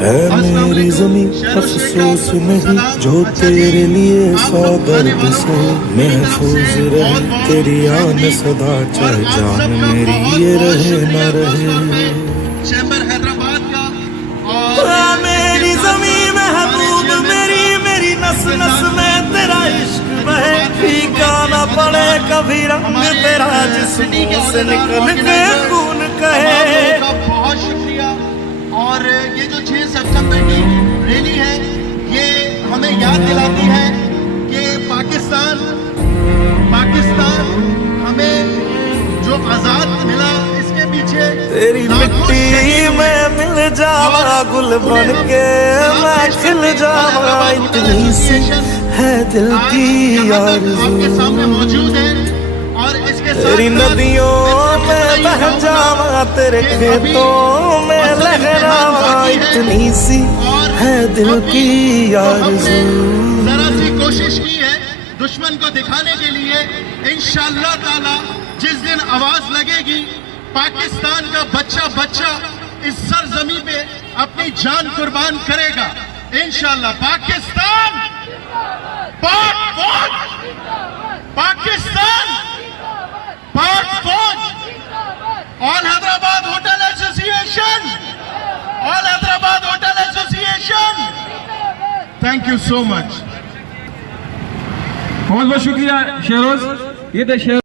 है मेरी ज़मीं अफसोस नहीं जो तेरे लिए सौ दर्द से महफूज रहे तेरी आन सदा, चाहे जान मेरी ये रहे न रहे। चैम्बर हैदराबाद का मेरी ज़मीं महबूब मेरी, मेरी नस नस में तेरा इश्क बहे, फीका न पड़े कभी रंग तेरा जिस्म से निकल के खून कहे। बहुत शुक्रिया। और ये जो 6 सितंबर की रैली है ये हमें याद दिलाती है कि पाकिस्तान हमें जो आजाद मिला इसके पीछे तेरी मिट्टी में मिल जावा गुल बन के मैं खिल जावा, इतनी सी है दिल की आपके सामने आरज़ू। मौजूद है। और इसके तेरी नदियों में बह जावा तेरे खेतों में लहरावा, इतनी सी है दिल की आरज़ू। जरा सी कोशिश की है दुश्मन को दिखाने के लिए। इंशाअल्लाह ताला जिस दिन आवाज लगेगी पाकिस्तान का बच्चा इस सरजमी पे अपनी जान कुर्बान करेगा इंशाअल्लाह। पाकिस्तान पाक फौज, all Hyderabad hotel association, thank you so much. बहुत बहुत शुक्रिया शेरोज। ये थे शेर